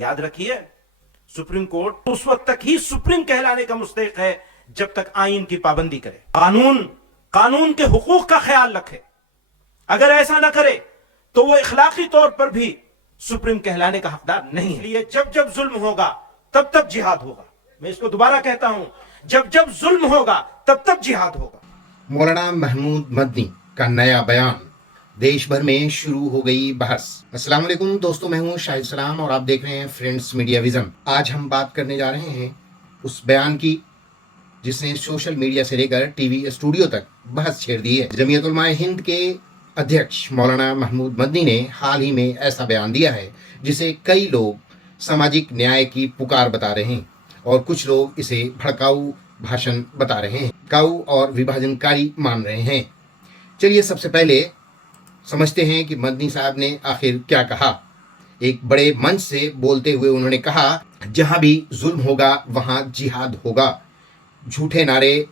یاد رکھیے supreme court اس وقت تک ہی سپریم کہلانے کا مستحق ہے جب تک آئین کی پابندی کرے، قانون کے حقوق کا خیال رکھے. اگر ایسا نہ کرے تو وہ اخلاقی طور پر بھی سپریم کہلانے کا حقدار نہیں ہے. یہ جب ظلم ہوگا تب تک جہاد ہوگا. میں اس کو دوبارہ کہتا ہوں، جب ظلم ہوگا تب تک جہاد ہوگا. مولانا محمود مدنی کا نیا بیان، دیش بھر میں شروع ہو گئی بحث. السلام علیکم دوستو، میں ہوں شاہد سلام اور آپ دیکھ رہے ہیں فرینڈز میڈیا ویژن. آج ہم بات کرنے جا رہے ہیں اس بیان کی جس نے سوشل میڈیا سے لے کر ٹی وی اسٹوڈیو تک بحث چھیڑ دی ہے. جمعیت علماء ہند کے ادھیکش مولانا محمود مدنی نے حال ہی میں ایسا بیان دیا ہے جسے کئی لوگ سماجک نیائے کی پکار بتا رہے ہیں اور کچھ لوگ اسے بھڑکاؤ بھاشن بتا رہے ہیں، کاؤ اور وبھاجن کاری مان رہے ہیں. چلیے سب سے پہلے سمجھتے ہیں کہ مدنی صاحب نے آخر کیا کہا. ایک بڑے منچ سے بولتے ہوئے انہوں نے کہا، جہاں بھی ظلم ہوگا وہاں جہاد ہوگا. جھوٹے نعرے،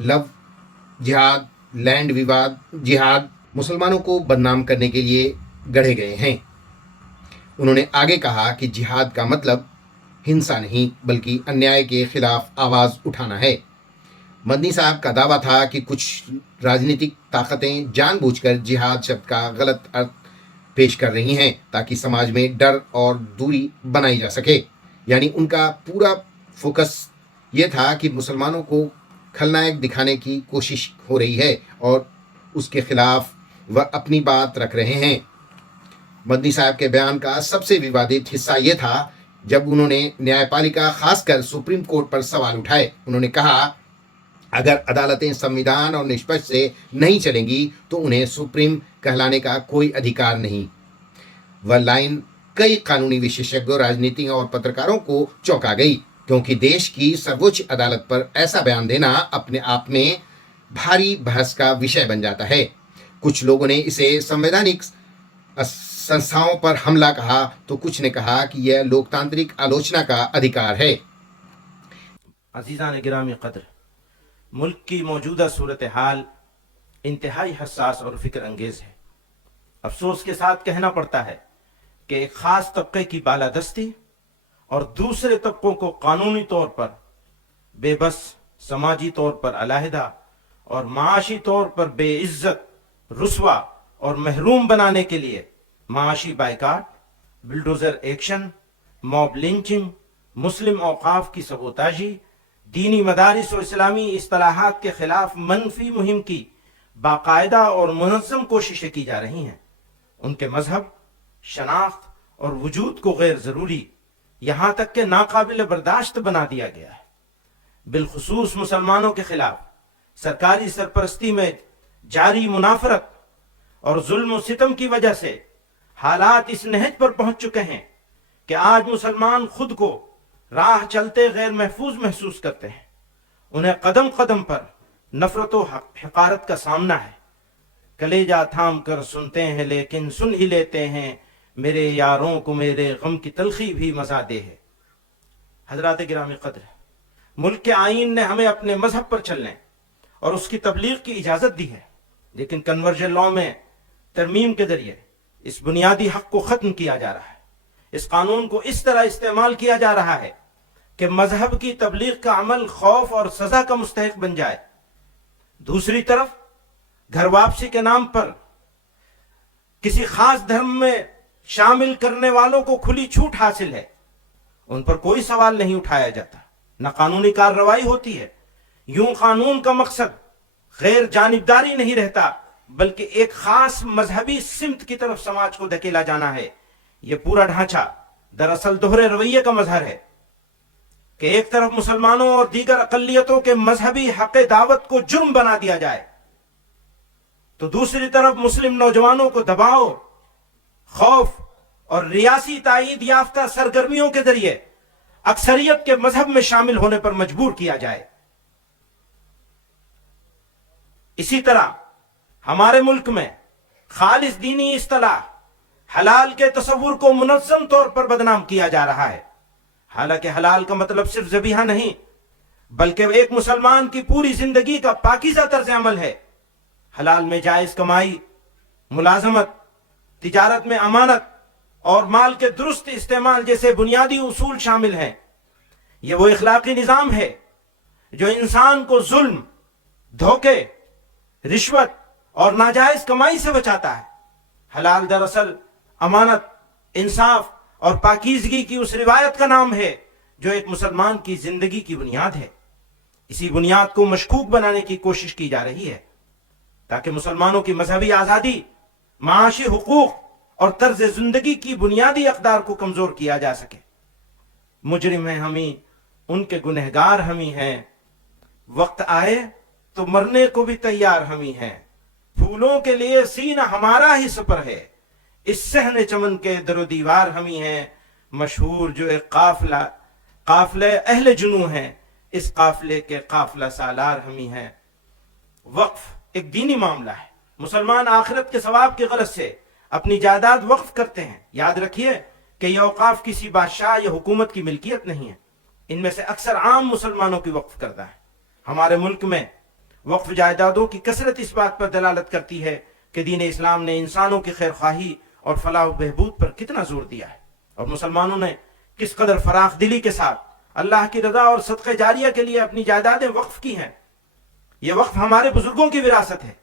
لو جہاد، لینڈ وواد جہاد مسلمانوں کو بدنام کرنے کے لیے گڑھے گئے ہیں. انہوں نے آگے کہا کہ جہاد کا مطلب ہنسا نہیں بلکہ انیائے کے خلاف آواز اٹھانا ہے. مدنی صاحب کا دعویٰ تھا کہ کچھ راجنیتک طاقتیں جان بوجھ کر جہاد شبد کا غلط ارتھ پیش کر رہی ہیں تاکہ سماج میں ڈر اور دوری بنائی جا سکے. یعنی ان کا پورا فوکس یہ تھا کہ مسلمانوں کو کھلنائک دکھانے کی کوشش ہو رہی ہے اور اس کے خلاف وہ اپنی بات رکھ رہے ہیں. مدنی صاحب کے بیان کا سب سے ووادت حصہ یہ تھا جب انہوں نے نیائے پالیکا خاص کر سپریم کورٹ پر سوال اٹھائے. انہوں نے کہا اگر عدالتیں سنویدھان اور نشپکش سے نہیں چلیں گی تو انہیں سپریم کہلانے کا کوئی ادھیکار نہیں. وہ لائن کئی قانونی وشیشجوں، راجنیتیوں اور پترکاروں کو چونکا گئی کیونکہ دیش کی سرووچ عدالت پر ایسا بیان دینا اپنے آپ میں بھاری بحث کا وشے بن جاتا ہے. کچھ لوگوں نے اسے سنویدھانک سنستھاؤں پر حملہ کہا تو کچھ نے کہا کہ یہ لوکتانترک آلوچنا کا ادھیکار ہے. عزیزان گرامی قدر، ملک کی موجودہ صورتحال انتہائی حساس اور فکر انگیز ہے. افسوس کے ساتھ کہنا پڑتا ہے کہ ایک خاص طبقے کی بالادستی اور دوسرے طبقوں کو قانونی طور پر بے بس، سماجی طور پر علیحدہ اور معاشی طور پر بے عزت، رسوا اور محروم بنانے کے لیے معاشی boycott, bulldozer action, mob lynching, مسلم اوقاف کی سبوتاژی، دینی مدارس و اسلامی اصطلاحات کے خلاف منفی مہم کی باقاعدہ اور منظم کوششیں کی جا رہی ہیں. ان کے مذہب، شناخت اور وجود کو غیر ضروری، یہاں تک کہ ناقابل برداشت بنا دیا گیا ہے. بالخصوص مسلمانوں کے خلاف سرکاری سرپرستی میں جاری منافرت اور ظلم و ستم کی وجہ سے حالات اس نہج پر پہنچ چکے ہیں کہ آج مسلمان خود کو راہ چلتے غیر محفوظ محسوس کرتے ہیں. انہیں قدم قدم پر نفرت و حقارت کا سامنا ہے. کلیجہ تھام کر سنتے ہیں لیکن سن ہی لیتے ہیں، میرے یاروں کو میرے غم کی تلخی بھی مزہ دے ہے. حضرات گرامی قدر، ملک کے آئین نے ہمیں اپنے مذہب پر چلنے اور اس کی تبلیغ کی اجازت دی ہے، لیکن کنورژن لاء میں ترمیم کے ذریعے اس بنیادی حق کو ختم کیا جا رہا ہے. اس قانون کو اس طرح استعمال کیا جا رہا ہے کہ مذہب کی تبلیغ کا عمل خوف اور سزا کا مستحق بن جائے. دوسری طرف گھر واپسی کے نام پر کسی خاص دھرم میں شامل کرنے والوں کو کھلی چھوٹ حاصل ہے. ان پر کوئی سوال نہیں اٹھایا جاتا، نہ قانونی کارروائی ہوتی ہے. یوں قانون کا مقصد غیر جانبداری نہیں رہتا بلکہ ایک خاص مذہبی سمت کی طرف سماج کو دھکیلا جانا ہے. یہ پورا ڈھانچہ دراصل دوہرے رویے کا مظہر ہے کہ ایک طرف مسلمانوں اور دیگر اقلیتوں کے مذہبی حق دعوت کو جرم بنا دیا جائے تو دوسری طرف مسلم نوجوانوں کو دباؤ، خوف اور ریاسی تائید یافتہ سرگرمیوں کے ذریعے اکثریت کے مذہب میں شامل ہونے پر مجبور کیا جائے. اسی طرح ہمارے ملک میں خالص دینی اصطلاح حلال کے تصور کو منظم طور پر بدنام کیا جا رہا ہے. حالانکہ حلال کا مطلب صرف ذبیحہ نہیں بلکہ ایک مسلمان کی پوری زندگی کا پاکیزہ طرز عمل ہے. حلال میں جائز کمائی، ملازمت، تجارت میں امانت اور مال کے درست استعمال جیسے بنیادی اصول شامل ہیں۔ یہ وہ اخلاقی نظام ہے جو انسان کو ظلم، دھوکے، رشوت اور ناجائز کمائی سے بچاتا ہے۔ حلال دراصل امانت، انصاف اور پاکیزگی کی اس روایت کا نام ہے جو ایک مسلمان کی زندگی کی بنیاد ہے۔ اسی بنیاد کو مشکوک بنانے کی کوشش کی جا رہی ہے تاکہ مسلمانوں کی مذہبی آزادی، معاشی حقوق اور طرز زندگی کی بنیادی اقدار کو کمزور کیا جا سکے۔ مجرم ہیں ہم ہی، ان کے گنہگار ہم ہی ہیں، وقت آئے تو مرنے کو بھی تیار ہم ہی ہیں، پھولوں کے لیے سینہ ہمارا ہی سپر ہے، اس صحن چمن کے در و دیوار ہم ہی ہیں، مشہور جو ایک قافلہ اہل جنوں ہیں، اس قافلے کے قافلہ سالار ہم ہی ہیں۔ وقف ایک دینی معاملہ ہے۔ مسلمان آخرت کے ثواب کی غرض سے اپنی جائیداد وقف کرتے ہیں۔ یاد رکھیے کہ یہ اوقاف کسی بادشاہ یا حکومت کی ملکیت نہیں ہے، ان میں سے اکثر عام مسلمانوں کی وقف کردہ ہے۔ ہمارے ملک میں وقف جائیدادوں کی کثرت اس بات پر دلالت کرتی ہے کہ دین اسلام نے انسانوں کی خیر خواہی اور فلاح و بہبود پر کتنا زور دیا ہے، اور مسلمانوں نے کس قدر فراخ دلی کے ساتھ اللہ کی رضا اور صدقہ جاریہ کے لیے اپنی جائیدادیں وقف کی ہیں۔ یہ وقف ہمارے بزرگوں کی وراثت ہے،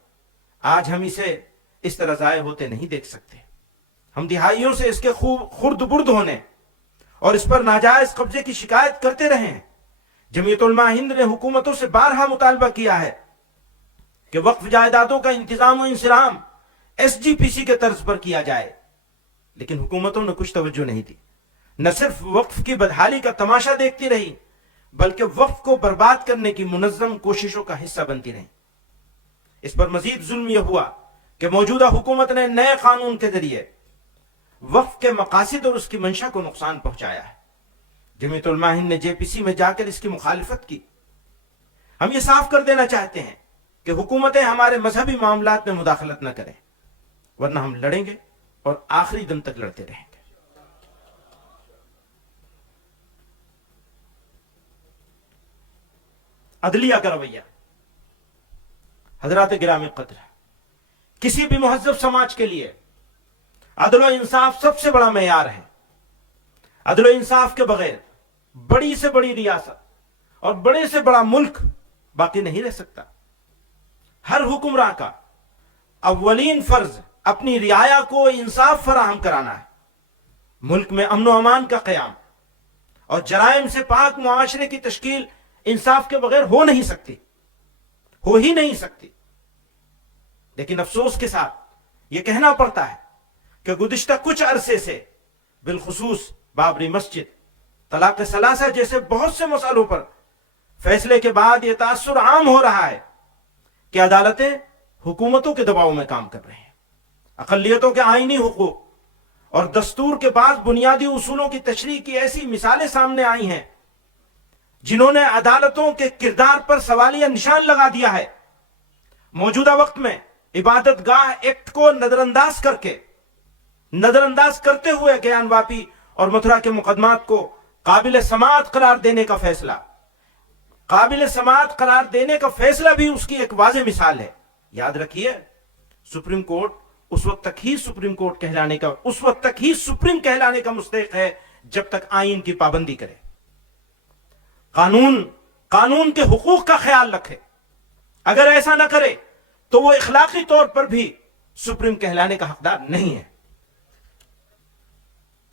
آج ہم اسے اس طرح ضائع ہوتے نہیں دیکھ سکتے۔ ہم دہائیوں سے اس کے خرد برد ہونے اور اس پر ناجائز قبضے کی شکایت کرتے رہے ہیں۔ جمعیت علماء ہند نے حکومتوں سے بارہا مطالبہ کیا ہے کہ وقف جائیدادوں کا انتظام و انصرام SGPC کے طرز پر کیا جائے، لیکن حکومتوں نے کچھ توجہ نہیں دی، نہ صرف وقف کی بدحالی کا تماشا دیکھتی رہی بلکہ وقف کو برباد کرنے کی منظم کوششوں کا حصہ بنتی رہی۔ اس پر مزید ظلم یہ ہوا کہ موجودہ حکومت نے نئے قانون کے ذریعے وقف کے مقاصد اور اس کی منشا کو نقصان پہنچایا ہے۔ جمعیت علماء ہند نے JPC میں جا کر اس کی مخالفت کی۔ ہم یہ صاف کر دینا چاہتے ہیں کہ حکومتیں ہمارے مذہبی معاملات میں مداخلت نہ کریں، ورنہ ہم لڑیں گے اور آخری دم تک لڑتے رہیں گے۔ عدلیہ کا رویہ، حضرات گرامی قدر، کسی بھی مہذب سماج کے لیے عدل و انصاف سب سے بڑا معیار ہے۔ عدل و انصاف کے بغیر بڑی سے بڑی ریاست اور بڑے سے بڑا ملک باقی نہیں رہ سکتا۔ ہر حکمراں کا اولین فرض اپنی رعایا کو انصاف فراہم کرانا ہے۔ ملک میں امن و امان کا قیام اور جرائم سے پاک معاشرے کی تشکیل انصاف کے بغیر ہو نہیں سکتی، ہو ہی نہیں سکتی۔ لیکن افسوس کے ساتھ یہ کہنا پڑتا ہے کہ گزشتہ کچھ عرصے سے، بالخصوص بابری مسجد، طلاق ثلاثہ جیسے بہت سے مسئلوں پر فیصلے کے بعد یہ تاثر عام ہو رہا ہے کہ عدالتیں حکومتوں کے دباؤ میں کام کر رہے ہیں۔ اقلیتوں کے آئینی حقوق اور دستور کے بعد بنیادی اصولوں کی تشریح کی ایسی مثالیں سامنے آئی ہیں جنہوں نے عدالتوں کے کردار پر سوالیہ نشان لگا دیا ہے۔ موجودہ وقت میں عبادت گاہ ایکٹ کو نظر انداز کرتے ہوئے گیان واپی اور متھرا کے مقدمات کو قابل سماعت قرار دینے کا فیصلہ بھی اس کی ایک واضح مثال ہے۔ یاد رکھیے، سپریم کورٹ اس وقت تک ہی سپریم کہلانے کا مستحق ہے جب تک آئین کی پابندی کرے، قانون کے حقوق کا خیال رکھے۔ اگر ایسا نہ کرے تو وہ اخلاقی طور پر بھی سپریم کہلانے کا حقدار نہیں ہے۔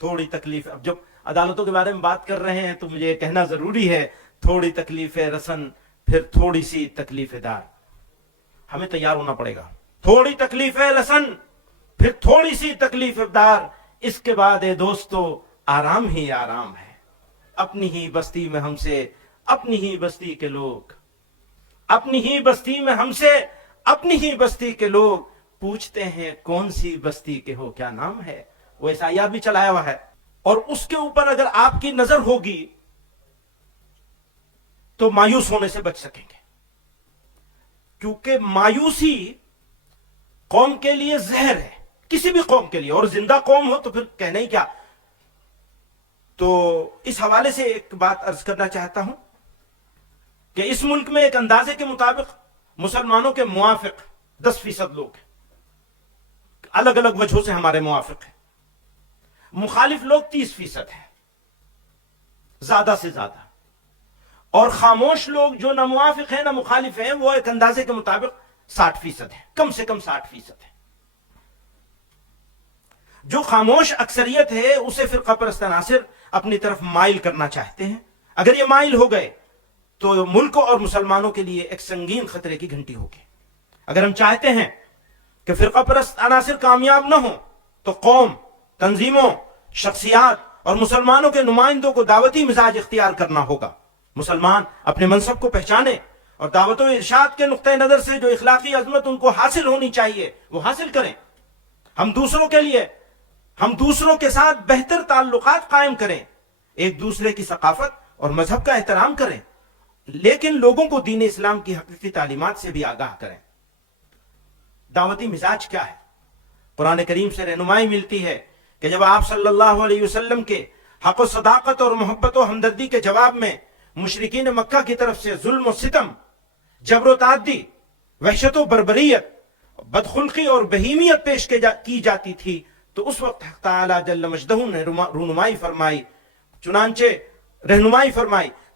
تھوڑی تکلیف، اب جب عدالتوں کے بارے میں بات کر رہے ہیں تو مجھے کہنا ضروری ہے، تھوڑی تکلیف رسن پھر تھوڑی سی تکلیف دار، ہمیں تیار ہونا پڑے گا۔ تھوڑی تکلیف رسن پھر تھوڑی سی تکلیف دار، اس کے بعد دوستو آرام ہی آرام ہے۔ اپنی ہی بستی میں ہم سے اپنی ہی بستی کے لوگ، اپنی ہی بستی میں ہم سے اپنی ہی بستی کے لوگ پوچھتے ہیں کون سی بستی کے ہو، کیا نام ہے۔ وہ عیسائیات بھی چلایا ہوا ہے، اور اس کے اوپر اگر آپ کی نظر ہوگی تو مایوس ہونے سے بچ سکیں گے، کیونکہ مایوسی قوم کے لیے زہر ہے، کسی بھی قوم کے لیے، اور زندہ قوم ہو تو پھر کہنا ہی کیا۔ تو اس حوالے سے ایک بات عرض کرنا چاہتا ہوں کہ اس ملک میں ایک اندازے کے مطابق مسلمانوں کے موافق 10% لوگ ہیں، الگ الگ وجہوں سے ہمارے موافق ہیں۔ مخالف لوگ 30% ہیں زیادہ سے زیادہ، اور خاموش لوگ جو نہ موافق ہیں نہ مخالف ہیں وہ ایک اندازے کے مطابق 60% ہیں، کم سے کم 60% ہیں۔ جو خاموش اکثریت ہے اسے فرقہ پرست عناصر اپنی طرف مائل کرنا چاہتے ہیں۔ اگر یہ مائل ہو گئے تو ملک اور مسلمانوں کے لیے ایک سنگین خطرے کی گھنٹی ہوگی۔ اگر ہم چاہتے ہیں کہ فرقہ پرست عناصر کامیاب نہ ہوں تو قوم، تنظیموں، شخصیات اور مسلمانوں کے نمائندوں کو دعوتی مزاج اختیار کرنا ہوگا۔ مسلمان اپنے منصب کو پہچانے اور دعوت و ارشاد کے نقطہ نظر سے جو اخلاقی عظمت ان کو حاصل ہونی چاہیے وہ حاصل کریں۔ ہم دوسروں کے ساتھ بہتر تعلقات قائم کریں، ایک دوسرے کی ثقافت اور مذہب کا احترام کریں، لیکن لوگوں کو دین اسلام کی حقیقی تعلیمات سے بھی آگاہ کریں۔ دعوتی مزاج کیا ہے؟ قرآن کریم سے رہنمائی ملتی ہے کہ جب آپ صلی اللہ علیہ وسلم کے حق و صداقت اور محبت و ہمدردی کے جواب میں مشرکین مکہ کی طرف سے ظلم و ستم، جبر و تعدی، وحشت و بربریت، بدخلقی اور بہیمیت پیش کی جاتی تھی تو اس وقت حق تعالی جل مجدہ نے رہنمائی فرمائی۔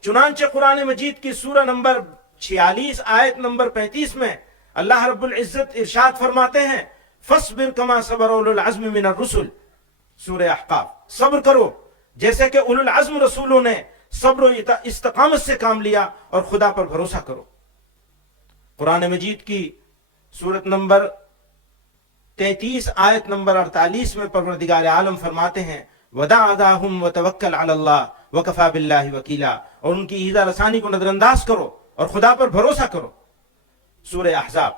چنانچہ قرآن مجید کی سورہ نمبر 46 آیت نمبر 35 میں اللہ رب العزت ارشاد فرماتے ہیں فَاصْبِرْ كَمَا صَبَرَ أُولُو الْعَزْمِ مِنَ الرُّسُلِ، سورہ احقاف، صبر کرو جیسے کہ اولو العزم رسولوں نے صبر و استقامت سے کام لیا، اور خدا پر بھروسہ کرو۔ قرآن مجید کی سورت نمبر 33 آیت نمبر 48 میں پروردگار عالم فرماتے ہیں وَدَعْ أَذَاهُمْ وَتَوَكَّلْ عَلَى اللَّهِ وَكَفَى بِاللَّهِ وَكِيلًا، اور ان کی ایذا رسانی کو نظر انداز کرو اور خدا پر بھروسہ کرو۔ سورہ احزاب،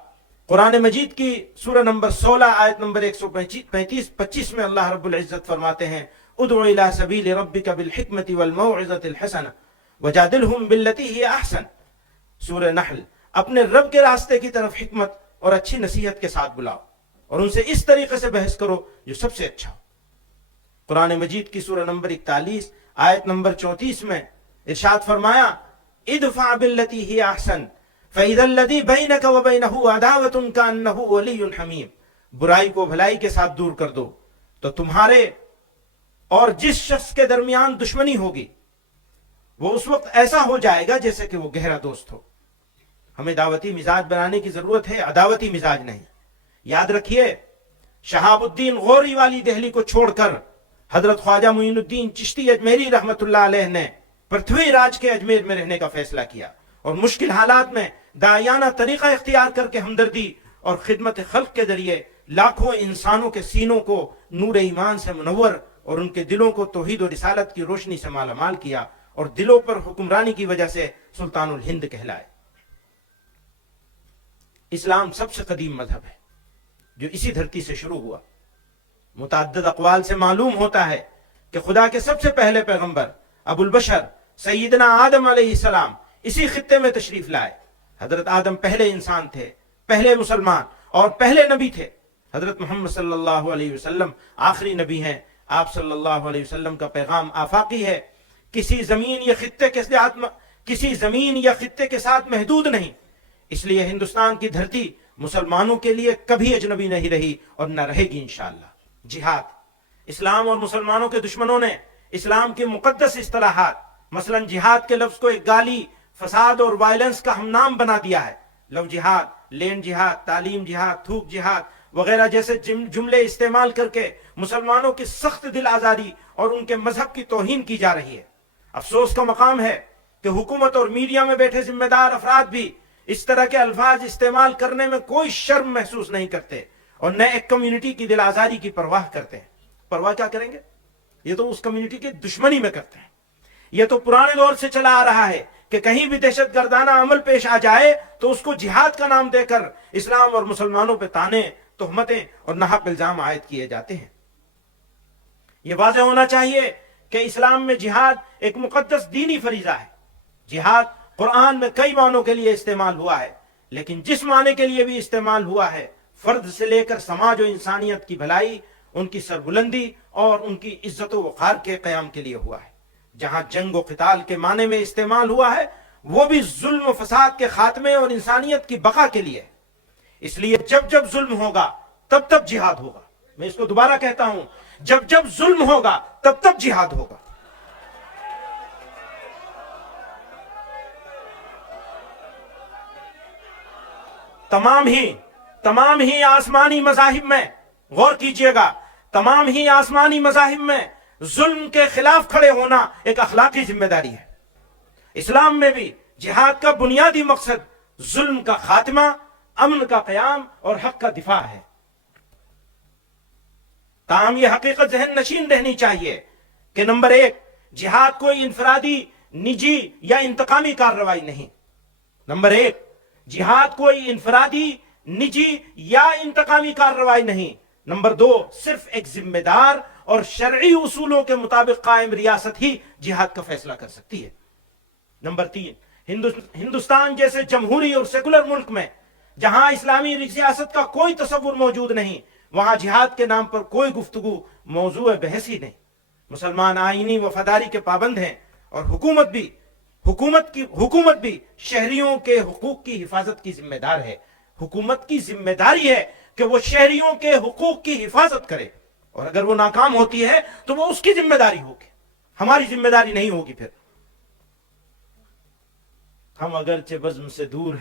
قرآن مجید کی سورہ نمبر 16 آیت نمبر 135 میں اللہ رب العزت فرماتے ہیں ادعو الى سبیل ربک بالحکمت والموعظۃ الحسنہ وجادلہم باللتی ہی احسن۔ سورہ نحل، اپنے رب کے راستے کی طرف حکمت اور اچھی نصیحت کے ساتھ بلاؤ اور ان سے اس طریقے سے بحث کرو جو سب سے اچھا ہو۔ قرآن مجید کی سورہ نمبر 41 آیت نمبر 34 میں ارشاد فرمایا ادفع باللتی ہی احسن فَإِذَا الَّذِي بَيْنَكَ وَبَيْنَهُ عَدَاوَةٌ كَأَنَّهُ وَلِيٌّ حَمِيمٌ، برائی کو بھلائی کے ساتھ دور کر دو تو تمہارے اور جس شخص کے درمیان دشمنی ہوگی وہ اس وقت ایسا ہو جائے گا جیسے کہ وہ گہرا دوست ہو۔ ہمیں دعوتی مزاج بنانے کی ضرورت ہے، عداوتی مزاج نہیں۔ یاد رکھیے شہاب الدین غوری والی دہلی کو چھوڑ کر حضرت خواجہ معین الدین چشتی اجمیری رحمت اللہ علیہ نے پرتھوی راج کے اجمیر میں رہنے کا فیصلہ کیا اور مشکل حالات میں داعیانہ طریقہ اختیار کر کے ہمدردی اور خدمت خلق کے ذریعے لاکھوں انسانوں کے سینوں کو نور ایمان سے منور اور ان کے دلوں کو توحید و رسالت کی روشنی سے مالا مال کیا، اور دلوں پر حکمرانی کی وجہ سے سلطان الہند کہلائے۔ اسلام سب سے قدیم مذہب ہے جو اسی دھرتی سے شروع ہوا۔ متعدد اقوال سے معلوم ہوتا ہے کہ خدا کے سب سے پہلے پیغمبر ابو البشر سیدنا آدم علیہ السلام اسی خطے میں تشریف لائے۔ حضرت آدم پہلے انسان تھے، پہلے مسلمان اور پہلے نبی تھے۔ حضرت محمد صلی اللہ علیہ وسلم آخری نبی ہیں۔ آپ صلی اللہ علیہ وسلم کا پیغام آفاقی ہے، کسی زمین یا خطے کے ساتھ محدود نہیں۔ اس لیے ہندوستان کی دھرتی مسلمانوں کے لیے کبھی اجنبی نہیں رہی اور نہ رہے گی انشاءاللہ۔ جہاد، اسلام اور مسلمانوں کے دشمنوں نے اسلام کی مقدس اصطلاحات مثلا جہاد کے لفظ کو ایک گالی، فساد اور وائلنس کا ہم نام بنا دیا ہے۔ لو جہاد، لینڈ جہاد، تعلیم جہاد، تھوک جہاد وغیرہ جیسے جملے استعمال کر کے مسلمانوں کی سخت دل آزاری اور ان کے مذہب کی توہین کی جا رہی ہے۔ افسوس کا مقام ہے کہ حکومت اور میڈیا میں بیٹھے ذمہ دار افراد بھی اس طرح کے الفاظ استعمال کرنے میں کوئی شرم محسوس نہیں کرتے اور نہ ایک کمیونٹی کی دل آزاری کی پرواہ کرتے ہیں۔ پرواہ کیا کریں گے؟ یہ تو اس کمیونٹی کی دشمنی میں کرتے ہیں۔ یہ تو پرانے دور سے چلا آ رہا ہے کہ کہیں بھی دہشت گردانہ عمل پیش آ جائے تو اس کو جہاد کا نام دے کر اسلام اور مسلمانوں پہ تانے، تہمتیں اور ناحق الزام عائد کیے جاتے ہیں۔ یہ واضح ہونا چاہیے کہ اسلام میں جہاد ایک مقدس دینی فریضہ ہے۔ جہاد قرآن میں کئی معنوں کے لیے استعمال ہوا ہے، لیکن جس معنی کے لیے بھی استعمال ہوا ہے فرد سے لے کر سماج و انسانیت کی بھلائی، ان کی سربلندی اور ان کی عزت و وقار کے قیام کے لیے ہوا ہے۔ جہاں جنگ و قتال کے معنی میں استعمال ہوا ہے وہ بھی ظلم و فساد کے خاتمے اور انسانیت کی بقا کے لیے ہے۔ اس لیے جب جب ظلم ہوگا تب تب جہاد ہوگا۔ میں اس کو دوبارہ کہتا ہوں، جب جب ظلم ہوگا تب تب جہاد ہوگا. تمام ہی آسمانی مذاہب میں غور کیجئے گا، تمام ہی آسمانی مذاہب میں ظلم کے خلاف کھڑے ہونا ایک اخلاقی ذمہ داری ہے. اسلام میں بھی جہاد کا بنیادی مقصد ظلم کا خاتمہ، امن کا قیام اور حق کا دفاع ہے. تاہم یہ حقیقت ذہن نشین رہنی چاہیے کہ نمبر 1، جہاد کوئی انفرادی، نجی یا انتقامی کارروائی نہیں. نمبر 1، جہاد کوئی انفرادی، نجی یا انتقامی کارروائی نہیں. نمبر 2، صرف ایک ذمہ دار اور شرعی اصولوں کے مطابق قائم ریاست ہی جہاد کا فیصلہ کر سکتی ہے. نمبر 3، ہندوستان جیسے جمہوری اور سیکولر ملک میں جہاں اسلامی ریاست کا کوئی تصور موجود نہیں، وہاں جہاد کے نام پر کوئی گفتگو موضوع بحث ہی نہیں. مسلمان آئینی وفاداری کے پابند ہیں اور حکومت بھی شہریوں کے حقوق کی حفاظت کی ذمہ دار ہے. حکومت کی ذمہ داری ہے کہ وہ شہریوں کے حقوق کی حفاظت کرے، اور اگر وہ ناکام ہوتی ہے تو وہ اس کی ذمہ داری ہوگی، ہماری ذمہ داری نہیں ہوگی. پھر ہم اگرچہ بزم سے دور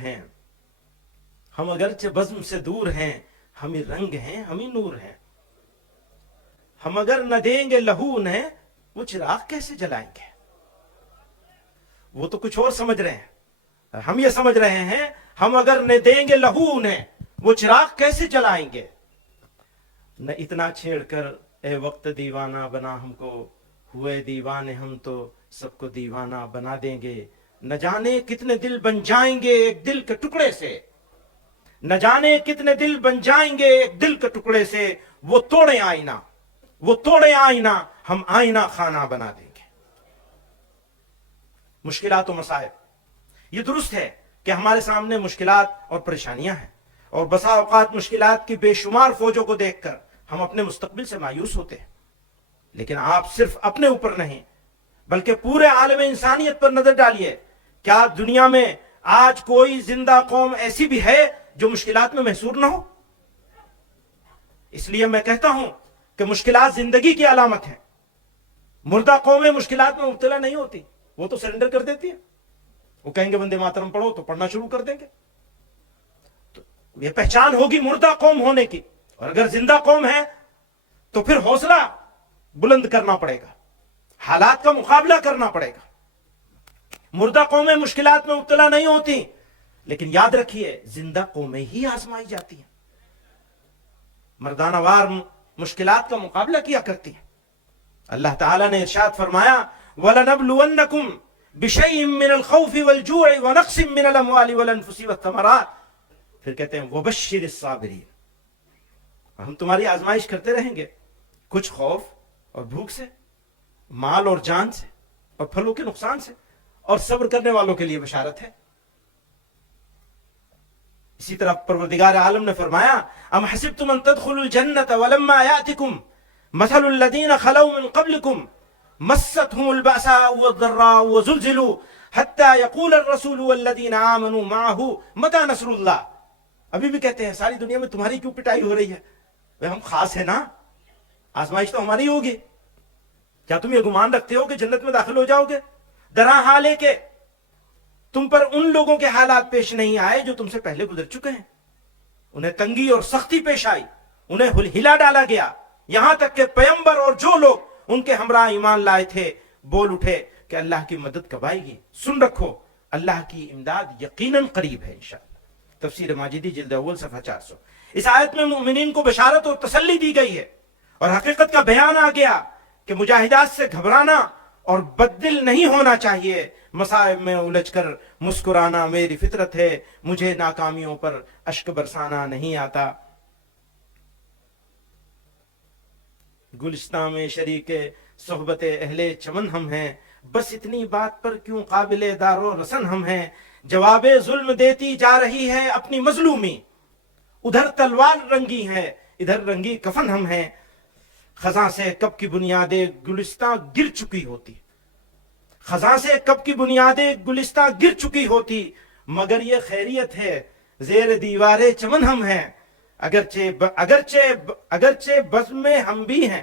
ہیں، ہم ہی رنگ ہیں، ہم ہی نور ہیں. ہم اگر نہ دیں گے لہو انہیں، وہ چراغ کیسے جلائیں گے؟ وہ تو کچھ اور سمجھ رہے ہیں، ہم یہ سمجھ رہے ہیں ہم اگر نہ دیں گے لہو انہیں، وہ چراغ کیسے جلائیں گے؟ نہ اتنا چھیڑ کر اے وقت دیوانہ بنا ہم کو، ہوئے دیوانے ہم تو سب کو دیوانہ بنا دیں گے. نہ جانے کتنے دل بن جائیں گے ایک دل کے ٹکڑے سے، نہ جانے کتنے دل بن جائیں گے ایک دل کے ٹکڑے سے. وہ توڑے آئینہ ہم آئینہ خانہ بنا دیں گے. مشکلات و مصائب، یہ درست ہے کہ ہمارے سامنے مشکلات اور پریشانیاں ہیں، اور بسا اوقات مشکلات کی بے شمار فوجوں کو دیکھ کر ہم اپنے مستقبل سے مایوس ہوتے ہیں. لیکن آپ صرف اپنے اوپر نہیں بلکہ پورے عالم انسانیت پر نظر ڈالیے. کیا دنیا میں آج کوئی زندہ قوم ایسی بھی ہے جو مشکلات میں محصور نہ ہو؟ اس لیے میں کہتا ہوں کہ مشکلات زندگی کی علامت ہیں. مردہ قومیں مشکلات میں مبتلا نہیں ہوتی، وہ تو سرنڈر کر دیتی ہیں. وہ کہیں گے وندے ماترم پڑھو تو پڑھنا شروع کر دیں گے. تو یہ پہچان ہوگی مردہ قوم ہونے کی. اور اگر زندہ قوم ہے تو پھر حوصلہ بلند کرنا پڑے گا، حالات کا مقابلہ کرنا پڑے گا. مردہ قومیں مشکلات میں مبتلا نہیں ہوتی، لیکن یاد رکھیے زندہ قومیں ہی آزمائی جاتی ہیں، مردانہ وار مشکلات کا مقابلہ کیا کرتی ہیں. اللہ تعالیٰ نے ارشاد فرمایا وَلَنَبْلُوَنَّكُمْ بِشَيْءٍ مِّنَ الْخَوْفِ وَالْجُوعِ وَنَقْصٍ مِّنَ الْأَمْوَالِ وَالْأَنفُسِ وَالثَّمَرَاتِ. پھر کہتے ہیں وَبَشِّرِ الصَّابِرِينَ، ہم تمہاری آزمائش کرتے رہیں گے، کچھ خوف اور بھوک سے، مال اور جان سے، اور پھلوں کے نقصان سے، اور صبر کرنے والوں کے لیے بشارت ہے. اسی طرح پروردگار عالم نے فرمایا ام حسبتم ان تدخلوا الجنة ولما يأتكم مثل الذين خلوا من قبلكم مستهم البأساء والضراء وزلزلوا حتى يقول الرسول والذين آمنوا معه متى نصر الله. ابھی بھی کہتے ہیں ساری دنیا میں تمہاری کیوں پٹائی ہو رہی ہے؟ ہم خاص ہیں نا، آزمائش تو ہماری ہوگی. کیا تم یہ گمان رکھتے ہو کہ جنت میں داخل ہو جاؤ گے؟ درا حال ہے کہ تم پر ان لوگوں کے حالات پیش نہیں آئے جو تم سے پہلے گزر چکے ہیں. انہیں تنگی اور سختی پیش آئی، انہیں ہلا ڈالا گیا، یہاں تک کہ پیغمبر اور جو لوگ ان کے ہمراہ ایمان لائے تھے بول اٹھے کہ اللہ کی مدد کب آئے گی. سن رکھو اللہ کی امداد یقیناً قریب ہے انشاءاللہ. تفسیر ماجدی جلد اول صفحہ 400. اس آیت میں مومنین کو بشارت اور تسلی دی گئی ہے، اور حقیقت کا بیان آ گیا کہ مجاہدات سے گھبرانا اور بددل نہیں ہونا چاہیے. مصائب میں الجھ کر مسکرانا میری فطرت ہے، مجھے ناکامیوں پر اشک برسانا نہیں آتا. گلستان میں شریک صحبت اہل چمن ہم ہیں، بس اتنی بات پر کیوں قابل دار و رسن ہم ہیں. جواب ظلم دیتی جا رہی ہے اپنی مظلومی، ادھر تلوار رنگی ہے ادھر رنگی کفن ہم ہیں. خزاں سے کب کی بنیادیں گلستان گر چکی ہوتی، خزاں سے کب کی بنیادیں گلستان گر چکی ہوتی، مگر یہ خیریت ہے زیر دیوار چمن ہم ہیں. اگرچہ بزم میں ہم بھی ہیں،